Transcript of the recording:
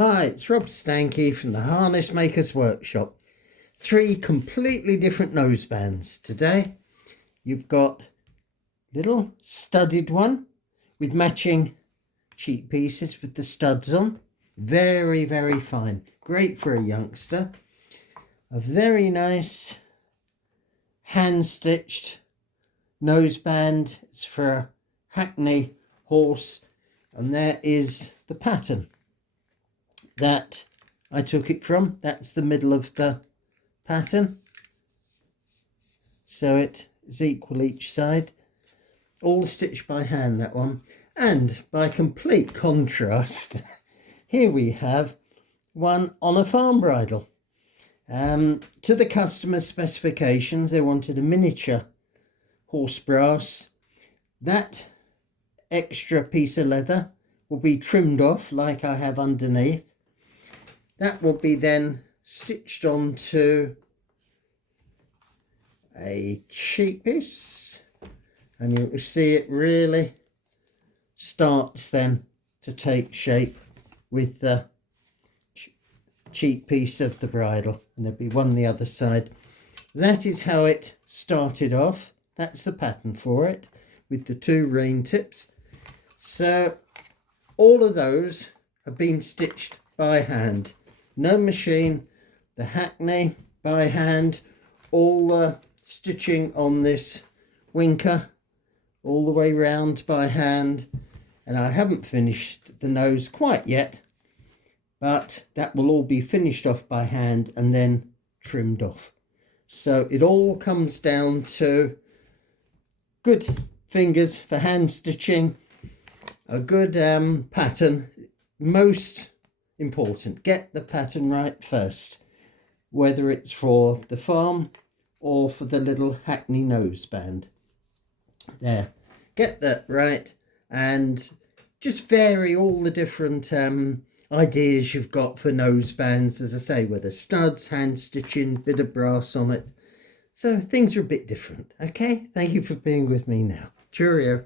Hi, it's Rob Steinke from the Harness Makers Workshop. 3 completely different nosebands today. You've got little studded one with matching cheek pieces with the studs on. Very, very fine. Great for a youngster. A very nice hand-stitched noseband. It's for a hackney horse, and there is the pattern that I took it from. That's the middle of the pattern, so it is equal each side, all stitched by hand, that one. And by complete contrast, here we have one on a farm bridle. To the customer's specifications, they wanted a miniature horse brass. That extra piece of leather will be trimmed off like I have underneath. That will be then stitched onto a cheek piece, and you will see it really starts then to take shape with the cheek piece of the bridle, and there'll be one on the other side. That is how it started off. That's the pattern for it, with the 2 rein tips. So all of those have been stitched by hand. No machine, the hackney by hand, all the stitching on this winker all the way round by hand. And I haven't finished the nose quite yet, but that will all be finished off by hand and then trimmed off. So it all comes down to good fingers for hand stitching, a good pattern. Most important, get the pattern right first, whether it's for the farm or for the little hackney noseband. There, get that right, and just vary all the different ideas you've got for nosebands, as I say, with the studs, hand stitching, bit of brass on it. So things are a bit different. Okay, thank you for being with me now. Cheerio.